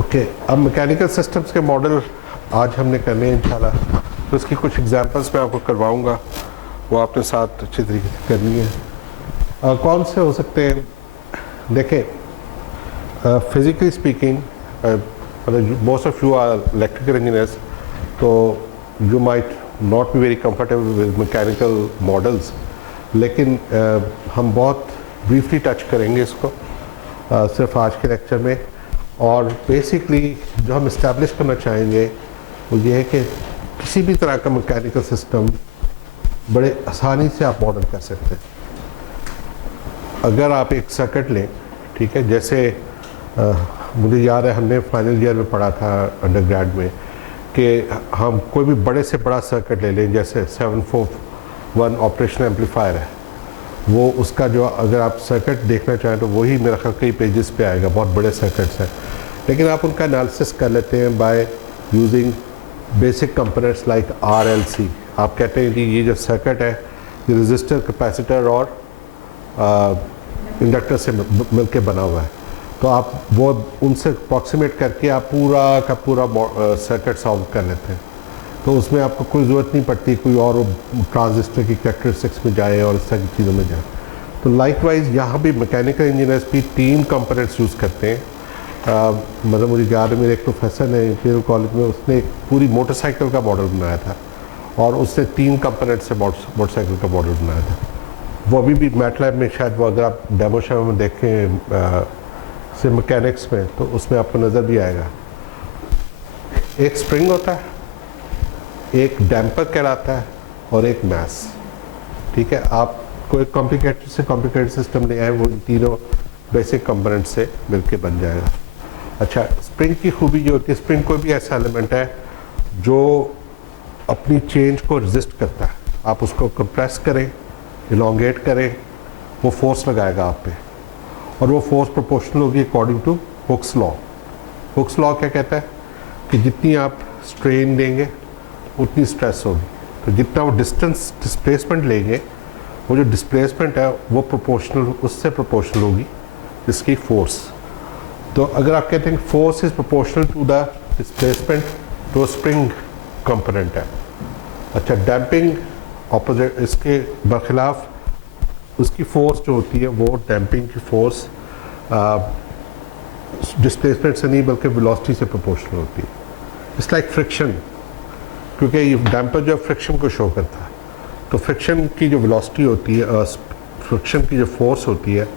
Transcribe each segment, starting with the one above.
Okay, अब mechanical systems के model आज हमने करने हैं इंशाल्लाह। तो उसकी कुछ एग्जांपल्स मैं आपको करवाऊंगा, वो आपने साथ अच्छी तरीके से करनी है। कौन से हो सकते हैं? देखें, physically speaking, most of you are electrical engineers, तो you might not be very comfortable with mechanical models, लेकिन हम बहुत ब्रीफली टच करेंगे इसको सिर्फ आज के लेक्चर में। और बेसिकली जो हम इस्टेब्लिश करना चाहेंगे वो ये है कि किसी भी तरह का मैकेनिकल सिस्टम बड़े आसानी से आप मॉडल कर सकते हैं। अगर आप एक सर्किट लें, ठीक है, जैसे मुझे याद है हमने फाइनल ईयर में पढ़ा था अंडर ग्रेड में कि हम कोई भी बड़े से बड़ा सर्किट ले लें, जैसे 741 ऑपरेशन एम्पलीफायर है, वो उसका जो अगर आप सर्किट देखना चाहें तो वही मेरा ख्याल कई पेजेस पे आएगा, बहुत बड़े सर्किट्स हैं, लेकिन आप उनका एनालिसिस कर लेते हैं by using basic components like RLC। आप कहते हैं कि ये जो सर्किट है ये रेजिस्टर, कैपेसिटर और इंडक्टर से मिलकर बना हुआ है, तो आप वो उनसे अप्रॉक्सीमेट करके आप पूरा का पूरा सर्किट सॉल्व कर लेते हैं। तो उसमें आपको कोई ज़रूरत नहीं पड़ती कोई और ट्रांजिस्टर की कैरेक्टरिस्टिक्स में जाए और इस तरह की चीज़ों में जाए। तो लाइकवाइज यहाँ भी मैकेनिकल इंजीनियर्स भी 3 कंपोनेंट्स यूज़ करते हैं। मतलब मुझे याद है मेरे एक प्रोफेसर ने इंजीनियरिंग कॉलेज में उसने एक पूरी मोटरसाइकिल का मॉडल बनाया था और उसने 3 कंपोनेंट से मोटरसाइकिल का मॉडल बनाया था। वो अभी भी मैटलैब में शायद वो अगर आप डेमो शेमो में देखें से मैकेनिक्स में तो उसमें आपको नज़र भी आएगा। एक स्प्रिंग होता है, एक डैम्पर कहलाता है और एक मैस। ठीक है, आप कोई कॉम्प्लिकेटेड से कॉम्प्लिकेटेड सिस्टम ले आए, वो तीनों बेसिक कंपोनेंट से मिलके बन जाएगा। अच्छा, स्प्रिंग की खूबी ये होती है, स्प्रिंग कोई भी ऐसा एलिमेंट है जो अपनी चेंज को रेजिस्ट करता है। आप उसको कंप्रेस करें, इलोंगेट करें, वो फोर्स लगाएगा आप पे, और वो फोर्स प्रोपोर्शनल होगी according to Hooke's law. Hooke's law क्या कहता है कि जितनी आप स्ट्रेन देंगे उतनी स्ट्रेस होगी, तो जितना वो डिस्टेंस डिस्प्लेसमेंट लेंगे, वो जो डिस्प्लेसमेंट है वो प्रोपोर्शनल, उससे प्रोपोर्शनल होगी इसकी फोर्स। तो अगर आप कहते हैं force is proportional to the displacement, तो स्प्रिंग कंपोनेंट है। अच्छा, डैम्पिंग ऑपोजिट, इसके बरखिलाफ उसकी फोर्स जो होती है वो डैम्पिंग की फोर्स डिस्प्लेसमेंट से नहीं बल्कि वेलोसिटी से प्रोपोर्शनल होती है। इट्स लाइक फ्रिक्शन, क्योंकि ये डैम्पर जो फ्रिक्शन को शो करता है, तो फ्रिक्शन की जो वेलोसिटी होती है, फ्रिक्शन की जो फोर्स होती है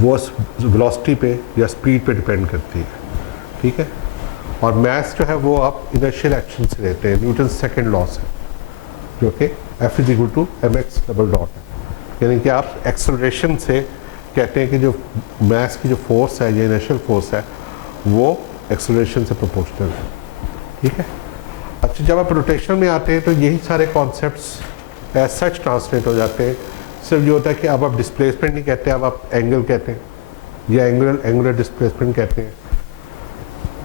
वो वेलोसिटी पे या स्पीड पे डिपेंड करती है। ठीक है, और मैस जो है वो आप इनर्शियल एक्शन से लेते हैं, न्यूटन सेकेंड लॉ से, जो कि F = mx डबल डॉट है, यानी कि आप एक्सेलरेशन से कहते हैं कि जो मैस की जो फोर्स है या इनर्शियल फोर्स है वो एक्सेलरेशन से प्रोपोर्शनल है। ठीक है, अच्छा, जब आप रोटेशन में आते हैं तो यही सारे कॉन्सेप्ट्स एज सच ट्रांसलेट हो जाते हैं। सिर्फ ये होता है कि अब आप डिस्प्लेसमेंट नहीं कहते, अब आप एंगल कहते हैं या एंगुलर डिस्प्लेसमेंट कहते हैं।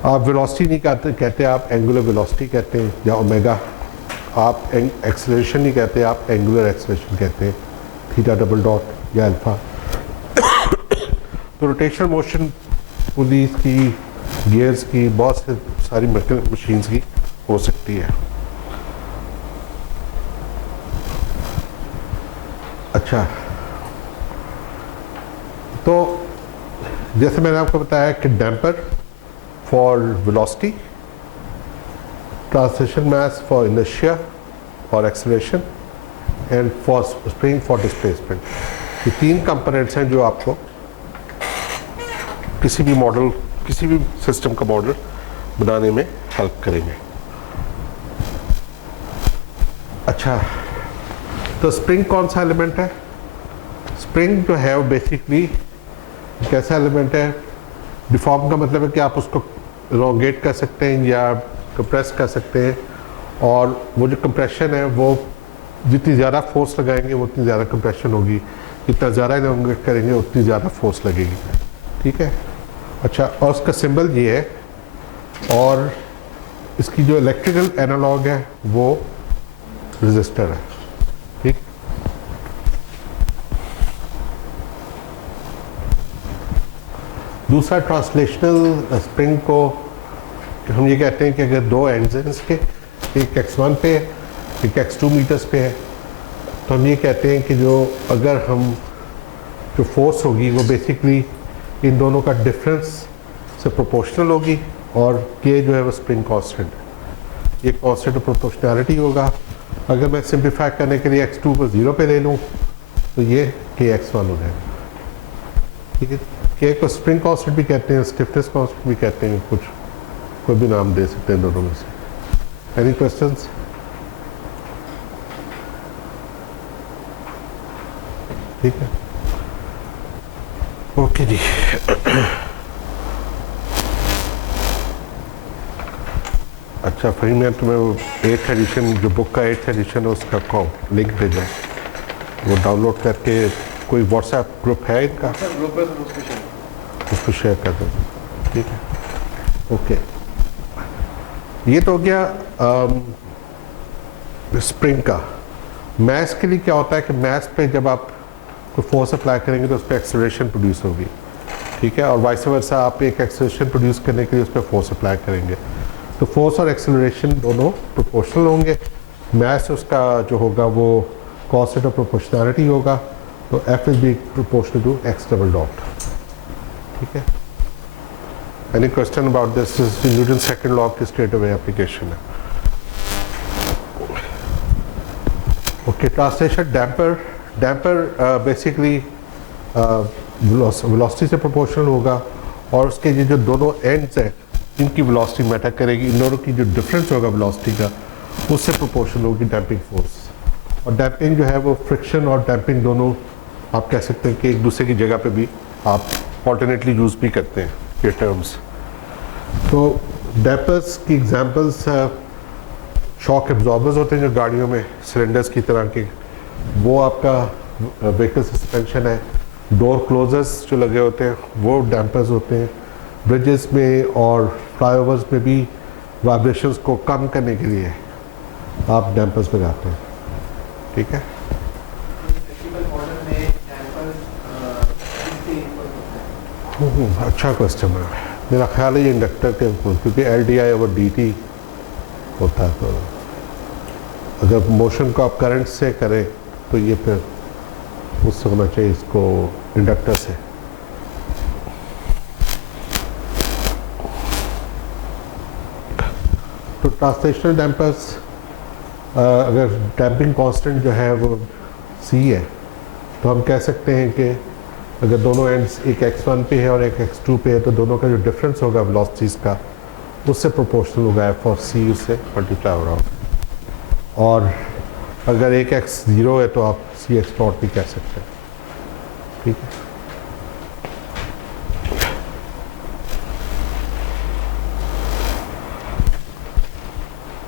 आप वेलोसिटी नहीं कहते, आप एंगुलर वेलोसिटी कहते हैं या ओमेगा। आप एक्सेलरेशन नहीं कहते, आप एंगुलर एक्सेलरेशन कहते हैं, थीटा डबल डॉट या अल्फा। तो रोटेशनल मोशन पुलिस की, गियर्स की, बहुत से सारी मशीन्स की हो सकती है। अच्छा, तो जैसे मैंने आपको बताया कि damper for velocity, translation mass for inertia और acceleration, and for spring for displacement, ये 3 कंपोनेंट्स हैं जो आपको किसी भी मॉडल, किसी भी सिस्टम का मॉडल बनाने में हेल्प करेंगे। अच्छा, तो स्प्रिंग कौन सा एलिमेंट है? स्प्रिंग जो है वो बेसिकली एक ऐसा एलिमेंट है, डिफॉर्म का मतलब है कि आप उसको इलोंगेट कर सकते हैं या कंप्रेस कर सकते हैं, और वो जो कंप्रेशन है वो जितनी ज़्यादा फोर्स लगाएंगे वो उतनी ज़्यादा कंप्रेशन होगी, जितना ज़्यादा इलोंगेट करेंगे उतनी ज़्यादा फोर्स लगेगी। ठीक है, अच्छा, और उसका सिंबल ये है, और इसकी जो इलेक्ट्रिकल एनालॉग है वो रेजिस्टर है। ठीक, दूसरा ट्रांसलेशनल स्प्रिंग को हम ये कहते हैं कि अगर दो एंड्स हैं इसके, एक x1 पे है, एक x2 मीटर्स पे है, तो हम ये कहते हैं कि जो अगर हम जो फोर्स होगी वो बेसिकली इन दोनों का डिफरेंस से प्रोपोर्शनल होगी, और के जो है वो स्प्रिंग कांस्टेंट है, ये कांस्टेंट ऑफ प्रोपोर्शनैलिटी होगा। अगर मैं सिंप्लीफाई करने के लिए x2 को 0 पे ले लूँ तो ये के x1 हो जाएगा, ठीक है। के को स्प्रिंग कांस्टेंट भी कहते हैं, स्टिफनेस कांस्टेंट भी कहते हैं, कुछ कोई भी नाम दे सकते हैं दोनों में से। Any questions? ठीक है, ओके जी। अच्छा फहीम, मैं तुम्हें वो 8th एडिशन, जो बुक का 8th एडिशन है उसका लिंक भेजा है, वो डाउनलोड करके, कोई व्हाट्सएप ग्रुप है इनका, ग्रुप है, उसको शेयर कर दो, ठीक है, ओके। ये तो हो गया स्प्रिंग का। मैस के लिए क्या होता है कि मैस पे जब आप कोई फोर्स अप्लाई करेंगे तो उस पर एक्सेलरेशन प्रोड्यूस होगी, ठीक है, और वाइस वर्सा आप एक एक्सेलरेशन प्रोड्यूस करने के लिए उस पर फोर्स अप्लाई करेंगे, तो फोर्स और एक्सेलरेशन दोनों प्रोपोर्शनल होंगे। मैस उसका जो होगा वो कांस्टेंट ऑफ प्रोपोर्शनैलिटी होगा, तो F will be proportional to x double dot, ठीक है। Any question about this? Newton second law की स्ट्रेट अवे एप्लीकेशन है। Okay, translation damper basically velocity से प्रोपोर्शनल होगा, और उसके ये जो दोनों एंड्स हैं इनकी वेलोसिटी मैटर करेगी, इन दोनों की जो डिफरेंस होगा वेलोसिटी का उससे प्रोपोर्शनल होगी डैम्पिंग फोर्स। और डैम्पिंग जो है वो फ्रिक्शन और डैम्पिंग दोनों आप कह सकते हैं कि एक दूसरे की जगह पे भी आप ऑल्टरनेटली यूज़ भी करते हैं ये टर्म्स। तो डैम्पर्स की एग्जांपल्स शॉक एब्जॉर्बर्स होते हैं जो गाड़ियों में सिलेंडर्स की तरह के, वो आपका व्हीकल सस्पेंशन है। डोर क्लोजर्स जो लगे होते हैं वो डैम्पर्स होते हैं। ब्रिजेस में और फ्लाईओवर्स में भी वाइब्रेशंस को कम करने के लिए आप डैम्पर्स लगाते हैं, ठीक है। अच्छा क्वेश्चन है, मेरा ख्याल है ये इंडक्टर के, क्योंकि LDI ओवर DT होता है, तो अगर मोशन को आप करंट से करें तो ये फिर उससे होना चाहिए इसको इंडक्टर से। तो ट्रांसलेशनल डैम्पर्स, अगर डैम्पिंग कांस्टेंट जो है वो C है, तो हम कह सकते हैं कि अगर दोनों एंड्स एक x1 पे है और एक x2 पे है, तो दोनों का जो डिफरेंस होगा वेलोसिटीज़ का उससे प्रोपोर्शनल होगा F और C उससे मल्टीप्लाई हो रहा होगा। और अगर एक x0 है तो आप CX डॉट भी कह सकते हैं, ठीक है।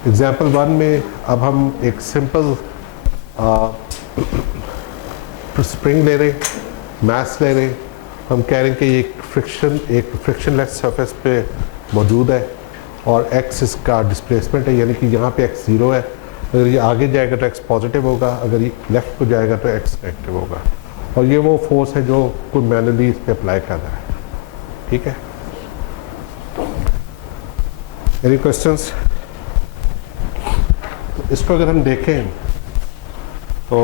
एग्जाम्पल 1 में अब हम एक सिंपल स्प्रिंग ले रहे हैं, मास ले रहे हैं, हम कह रहे हैं कि एक फ्रिक्शनलेस सरफेस पे मौजूद है और x इसका डिस्प्लेसमेंट है, यानी कि यहाँ पे x 0 है, अगर ये आगे जाएगा तो x पॉजिटिव होगा, अगर ये लेफ्ट को जाएगा तो x नेगेटिव होगा, और ये वो फोर्स है जो कोई मैनुअली इस पर अप्लाई कर रहा है, ठीक है। Any questions? इसको अगर हम देखें तो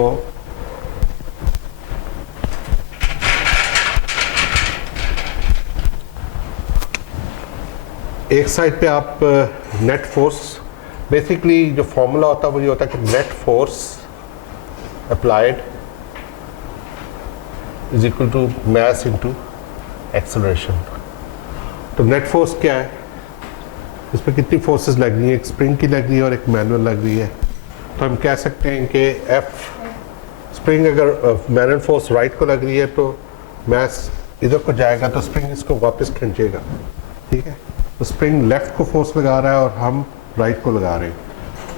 एक साइड पे आप नेट फोर्स, बेसिकली जो फॉर्मूला होता है वो ये होता है कि net force applied is equal to mass into acceleration. तो नेट फोर्स क्या है, इस पर कितनी फोर्सेस लग रही हैं, एक स्प्रिंग की लग रही है और एक मैनुअल लग रही है, तो हम कह सकते हैं कि F स्प्रिंग, अगर मैनुअल फोर्स राइट को लग रही है तो मास इधर को जाएगा तो स्प्रिंग इसको वापस खींचेगा, ठीक है। तो स्प्रिंग लेफ्ट को फोर्स लगा रहा है और हम राइट को लगा रहे हैं,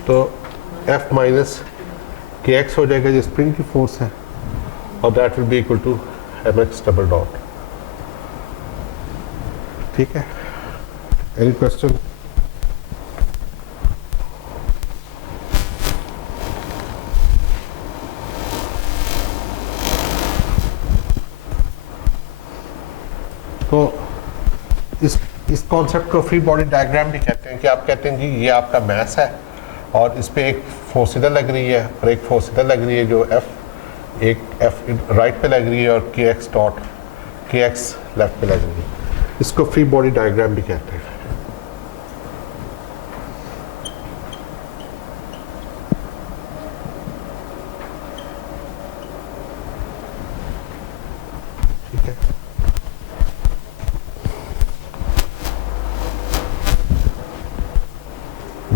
तो F माइनस KX हो जाएगा जो स्प्रिंग की फोर्स है, और that will be equal to MX double dot, ठीक है। Any question? तो इस कॉन्सेप्ट को फ्री बॉडी डायग्राम भी कहते हैं कि आप कहते हैं जी ये आपका मैस है और इस पे एक फोर्सिडर लग रही है और एक फोर्सिडर लग रही है जो एफ राइट पे लग रही है और के एक्स लेफ्ट पे लग रही है। इसको फ्री बॉडी डायग्राम भी कहते हैं। ठीक है,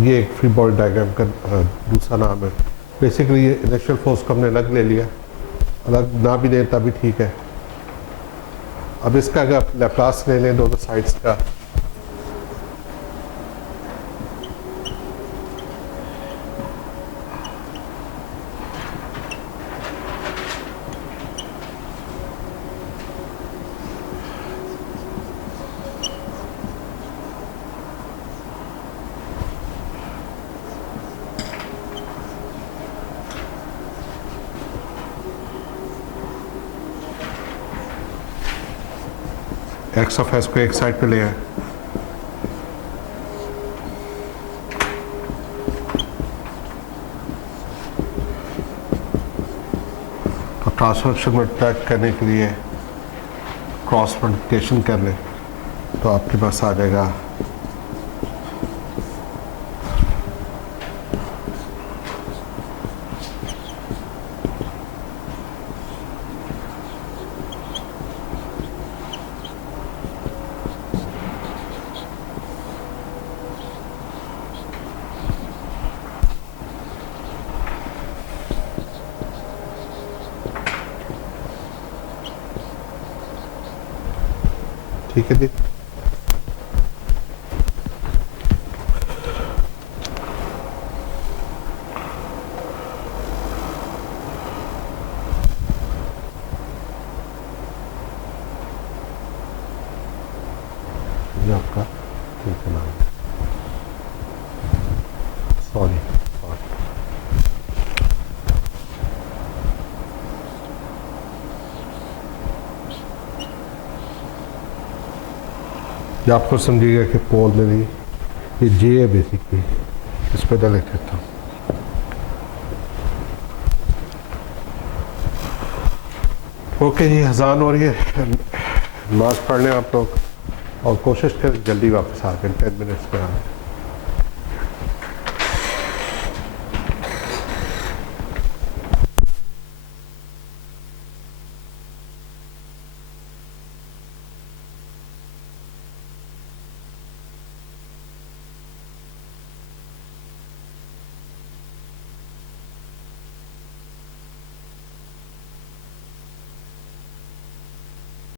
ये एक फ्री बॉडी डायग्राम का दूसरा नाम है। बेसिकली ये इनिशियल फोर्स को हमने अलग ले लिया, अलग ना भी दें तभी ठीक है। अब इसका अगर आप लैप्लास ले लें दोनों साइड्स का, एक्स ऑफ एस को एक साइड पे ले आए, तो ट्रांसफॉर्मेशन में ट्रैक करने के लिए क्रॉस मल्टीप्लिकेशन कर लें तो आपके पास आ जाएगा ठीक है जी। ये आपका ठीक है नाम, सॉरी ये आपको समझिएगा कि पोल में नहीं, ये जे है बेसिकली, इस पर डाल देता हूँ। ओके जी, अजान हो रही है, नमाज पढ़ लें आप लोग और कोशिश करें जल्दी वापस आ गए 10 मिनट्स में आ